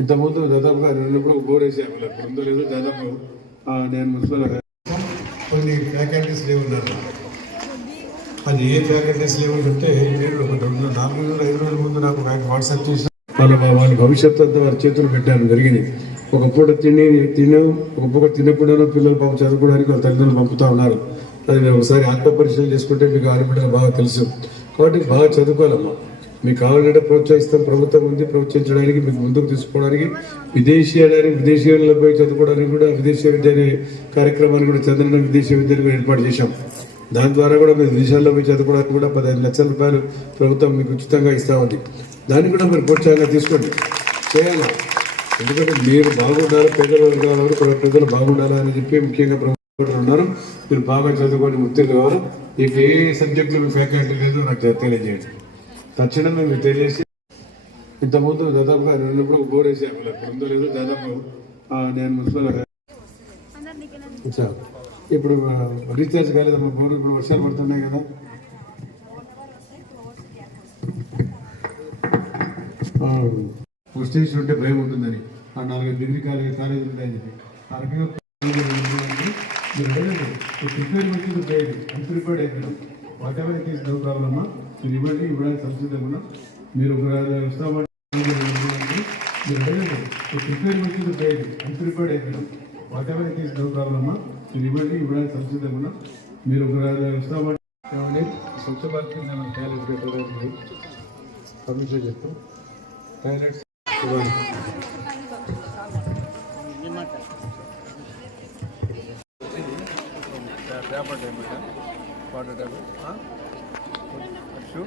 ఇంతకుముందు దాదాపుగా రెండుప్పుడు బోర్ వేసాము ఇప్పుడు ఉందో లేదో దాదాపు నేను మున్సిపల్ కొన్ని ఫ్యాకల్టీస్ లేవు ఉన్నారు అది ఏ ఫ్యాకల్టీస్ లేవు అంటే నేను ఒక రెండు నాలుగు రోజులు ఐదు రోజుల ముందు నాకు వాట్సాప్ చేసిన వాళ్ళ వాళ్ళ భవిష్యత్తు అంతా వారి చేతులు పెట్టాను జరిగింది. ఒక పూట తిని తిన ఒక పూట తినకుండా పిల్లలు పాపం చదువుకోవడానికి వాళ్ళ తల్లిదండ్రులు పంపుతా ఉన్నారు. అది మీరు ఒకసారి ఆత్మ పరిశీలన చేసుకుంటే మీకు ఆడబిడ్డలు బాగా తెలుసు. కాబట్టి బాగా చదువుకోవాలమ్మా. మీకు కావాలంటే ప్రోత్సహిస్తాం ప్రభుత్వం ఉంది ప్రోత్సహించడానికి మీకు ముందుకు తీసుకోవడానికి విదేశీ అడానికి విదేశీయుల్లో పోయి చదువుకోవడానికి కూడా విదేశీ విద్య అనే కార్యక్రమాన్ని కూడా చంద్రన విదేశీ విద్యను కూడా ఏర్పాటు చేశాం. దాని ద్వారా కూడా మీరు విదేశాల్లో పోయి చదువుకోవడానికి కూడా పదిహేను లక్షల రూపాయలు ప్రభుత్వం మీకు ఉచితంగా ఇస్తా ఉంది. దాన్ని కూడా మీరు ప్రోత్సాహంగా తీసుకోండి. చేయాలి. ఎందుకంటే మీరు బాగుండాలి పేదల వర్గాలు ప్రజలు బాగుండాలి అని చెప్పి ముఖ్యంగా ప్రభుత్వం ఉన్నారు. మీరు బాగా చదువుకోండి ముత్తులు కావాలి. మీకు ఏ సబ్జెక్టులో మీ ఫ్యాకల్టీ లేదో నాకు తెలియజేయండి. తక్షణమే మీరు తెలియజేసి ఇంతకుముందు దాదాపుగా రెండుప్పుడు బోర్ వేసాము ఇప్పుడు ఉందో లేదో దాదాపు నేను మున్సిపల్ ఇప్పుడు రీఛార్జ్ కాలేదమ్మా బోర్ ఇప్పుడు వర్షాలు పడుతున్నాయి కదా. స్టేషన్ ఉంటే భయం ఉంటుందని. ఆ నాలుగైదు డిగ్రీ కాలేజ్ కాలేజీలు ఉంటాయని చెప్పి. ఆ రకంగా మీరు అడగండి ప్రిపేర్ వచ్చింది పేరు అన్ప్రిపేర్డ్ అయిపోయినాం whatever it is no problem అమ్మా మీరు ఇవ్వండి ఇవ్వడానికి సంసిద్ధంగా ఉన్నాం. మీరు ఒక వస్తామంటే మీరు ప్రిపేర్ వచ్చింది పేరు అన్ప్రిపేర్డ్ అయిపోయినాం whatever it is no problem అమ్మా మీరు ఇవ్వండి ఇవ్వడానికి సంసిద్ధంగా ఉన్నాం. మీరు ఒక వస్తామంటే స్వచ్ఛ భారత్ కింద మనం టాయిలెట్ పెట్టడానికి పర్మిషన్ చెప్తాం. టాయిలెట్స్ ఇవ్వండి. Paper time water time shoe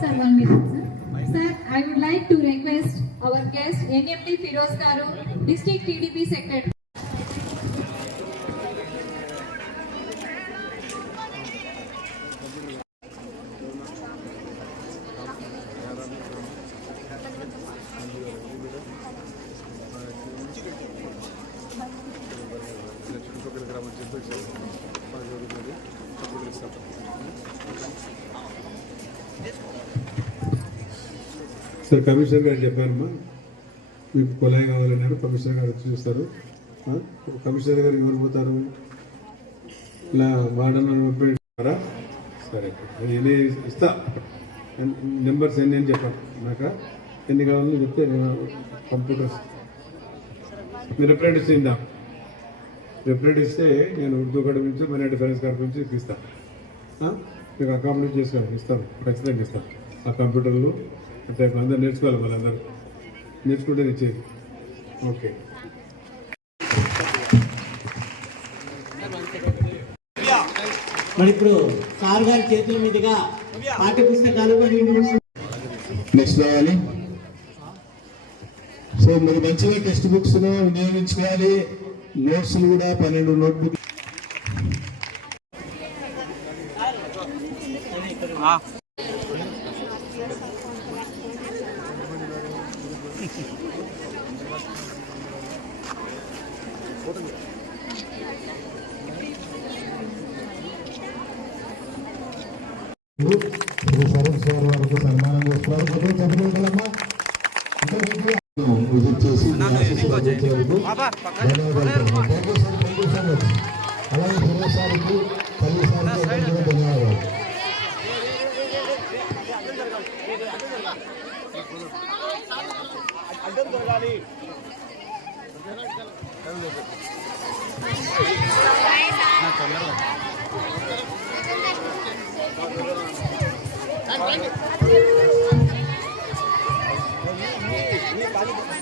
Sir, one minute, sir. Sir, I would like to request our guest, NMD Firoz Garu, sir commissioner గారు చెప్పారమ్మా మీకు కులాయి కావాలన్నారు కమిషనర్ గారు వచ్చి చూస్తారు. కమిషనర్ గారు ఎవరు పోతారు? ఇలా వాడన సరే ఎన్ని ఇస్తా. నెంబర్స్ ఎన్ని అని చెప్పండి. నాకు? ఎన్ని కావాలో చెప్తే నేను కంప్యూటర్స్. మీరు రిప్రజెంట్ చేద్దాం రిప్రజెంట్ ఇస్తే నేను ఉర్దూ అకాడమీ నుంచి మన డిఫరెన్స్ కార్డు నుంచి ఇస్తాను ఆ? మీకు అకామిడేట్ చేసుకోవాలి ఇస్తాను ఖచ్చితంగా ఇస్తాను. ఆ కంప్యూటర్లు అంటే అందరూ నేర్చుకోవాలి వాళ్ళందరూ నేర్చుకుంటే ఇచ్చేది ఓకే. మరి ఇప్పుడు సార్ గారి చేతుల మీదుగా పాఠ్య పుస్తకాలు నెక్స్ట్ రావాలి. సో మీరు మంచిగా టెక్స్ట్ బుక్స్ వినియోగించుకోవాలి. నోట్స్ కూడా పన్నెండు నోట్ బుక్ వారికి సన్మానం చేస్తున్నారు అలాగే ఫిరోజ్ సార్కి కల్లి సార్కి ధన్యవాదాలు అరే అందరు మరి